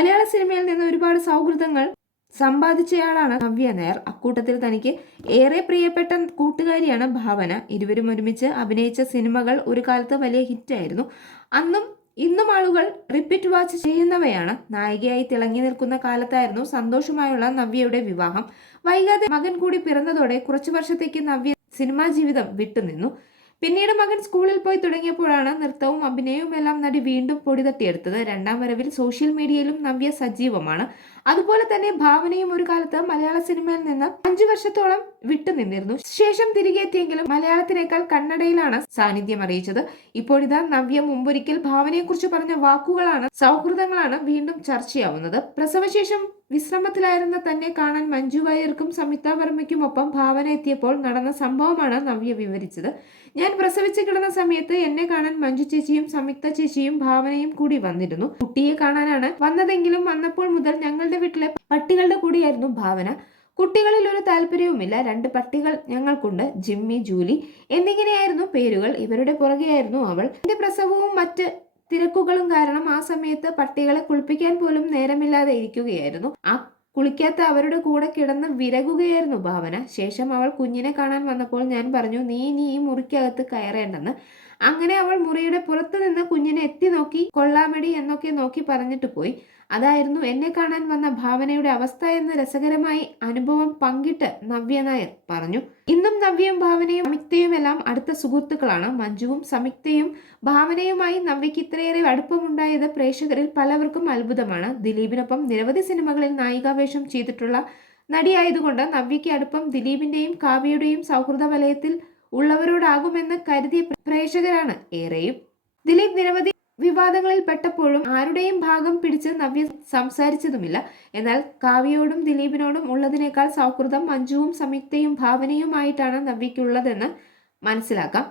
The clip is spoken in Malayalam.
മലയാള സിനിമയിൽ നിന്ന് ഒരുപാട് സൗഹൃദങ്ങൾ സമ്പാദിച്ചയാളാണ് നവ്യ നായർ. അക്കൂട്ടത്തിൽ തനിക്ക് ഏറെ പ്രിയപ്പെട്ട കൂട്ടുകാരിയാണ് ഭാവന. ഇരുവരും ഒരുമിച്ച് അഭിനയിച്ച സിനിമകൾ ഒരു കാലത്ത് വലിയ ഹിറ്റായിരുന്നു. അന്നും ഇന്നും ആളുകൾ റിപ്പീറ്റ് വാച്ച് ചെയ്യുന്നവയാണ്. നായികയായി തിളങ്ങി നിൽക്കുന്ന കാലത്തായിരുന്നു സന്തോഷമായുള്ള നവ്യയുടെ വിവാഹം. വൈകാതെ മകൻ കൂടി പിറന്നതോടെ കുറച്ചു വർഷത്തേക്ക് നവ്യ സിനിമാ ജീവിതം വിട്ടുനിന്നു. പിന്നീട് മകൻ സ്കൂളിൽ പോയി തുടങ്ങിയപ്പോഴാണ് നൃത്തവും അഭിനയവും എല്ലാം നടി വീണ്ടും പൊടി തട്ടിയെടുത്തത് രണ്ടാം വരവിൽ സോഷ്യൽ മീഡിയയിലും നവ്യ സജീവമാണ്. അതുപോലെ തന്നെ ഭാവനയും ഒരു കാലത്ത് മലയാള സിനിമയിൽ നിന്ന് അഞ്ചു വർഷത്തോളം വിട്ടുനിന്നിരുന്നു ശേഷം തിരികെ എത്തിയെങ്കിലും മലയാളത്തിനേക്കാൾ കന്നഡയിലാണ് സാന്നിധ്യം അറിയിച്ചത്. ഇപ്പോഴിതാ നവ്യ മുമ്പൊരിക്കൽ ഭാവനയെക്കുറിച്ച് പറഞ്ഞ വാക്കുകളാണ് സൗഹൃദങ്ങളാണ് വീണ്ടും ചർച്ചയാവുന്നത്. പ്രസവശേഷം വിശ്രമത്തിലായിരുന്ന തന്നെ കാണാൻ മഞ്ജു വാര്യർക്കും സംയുക്ത വർമ്മയ്ക്കുമൊപ്പം ഭാവന എത്തിയപ്പോൾ നടന്ന സംഭവമാണ് നവ്യ വിവരിച്ചത്. ഞാൻ പ്രസവിച്ച് കിടന്ന സമയത്ത് എന്നെ കാണാൻ മഞ്ജു ചേച്ചിയും സംയുക്ത ചേച്ചിയും ഭാവനയും കൂടി വന്നിരുന്നു. കുട്ടിയെ കാണാനാണ് വന്നതെങ്കിലും വന്നപ്പോൾ മുതൽ ഞങ്ങളുടെ വീട്ടിലെ പട്ടികളുടെ കൂടിയായിരുന്നു ഭാവന. കുട്ടികളിൽ ഒരു താല്പര്യവുമില്ല. രണ്ട് പട്ടികൾ ഞങ്ങൾക്കുണ്ട്. ജിമ്മി ജൂലി എന്നിങ്ങനെയായിരുന്നു പേരുകൾ. ഇവരുടെ പുറകെയായിരുന്നു അവൾ. എന്റെ പ്രസവവും മറ്റ് തിരക്കുകളും കാരണം ആ സമയത്ത് പട്ടികളെ കുളിപ്പിക്കാൻ പോലും നേരമില്ലാതെ ഇരിക്കുകയായിരുന്നു. ആ കുളിക്കാത്ത അവരുടെ കൂടെ കിടന്ന് വിരകുകയായിരുന്നു ഭാവന. ശേഷം അവൾ കുഞ്ഞിനെ കാണാൻ വന്നപ്പോൾ ഞാൻ പറഞ്ഞു നീ നീ ഈ മുറിക്കകത്ത് കയറേണ്ടെന്ന്. അങ്ങനെ അവൾ മുറിയുടെ പുറത്ത് നിന്ന് കുഞ്ഞിനെ എത്തി നോക്കി കൊള്ളാമടി എന്നൊക്കെ നോക്കി പറഞ്ഞിട്ട് പോയി. അതായിരുന്നു എന്നെ കാണാൻ വന്ന ഭാവനയുടെ അവസ്ഥ എന്ന് രസകരമായി അനുഭവം പങ്കിട്ട് നവ്യ നായർ പറഞ്ഞു. ഇന്നും നവ്യയും ഭാവനയും സമിക്തയും എല്ലാം അടുത്ത സുഹൃത്തുക്കളാണ്. മഞ്ജുവും സമിക്തയും ഭാവനയുമായി നവ്യയ്ക്ക് ഇത്രയേറെ അടുപ്പമുണ്ടായത് പ്രേക്ഷകരിൽ പലവർക്കും അത്ഭുതമാണ്. ദിലീപിനൊപ്പം നിരവധി സിനിമകളിൽ നായികാവേഷം ചെയ്തിട്ടുള്ള നടിയായതുകൊണ്ട് നവ്യയ്ക്ക് അടുപ്പം ദിലീപിന്റെയും കാവ്യയുടെയും സൗഹൃദ വലയത്തിൽ ഉള്ളവരോടാകുമെന്ന് കരുതിയ പ്രേക്ഷകരാണ് ഏറെയും. ദിലീപ് നിരവധി വിവാദങ്ങളിൽ പെട്ടപ്പോഴും ആരുടെയും ഭാഗം പിടിച്ച് നവ്യ സംസാരിച്ചതുമില്ല. എന്നാൽ കാവ്യയോടും ദിലീപിനോടും ഉള്ളതിനേക്കാൾ സൗഹൃദം മഞ്ജുവും സംയുക്തയും ഭാവനയുമായിട്ടാണ് നവ്യയ്ക്കുള്ളതെന്ന് മനസ്സിലാക്കാം.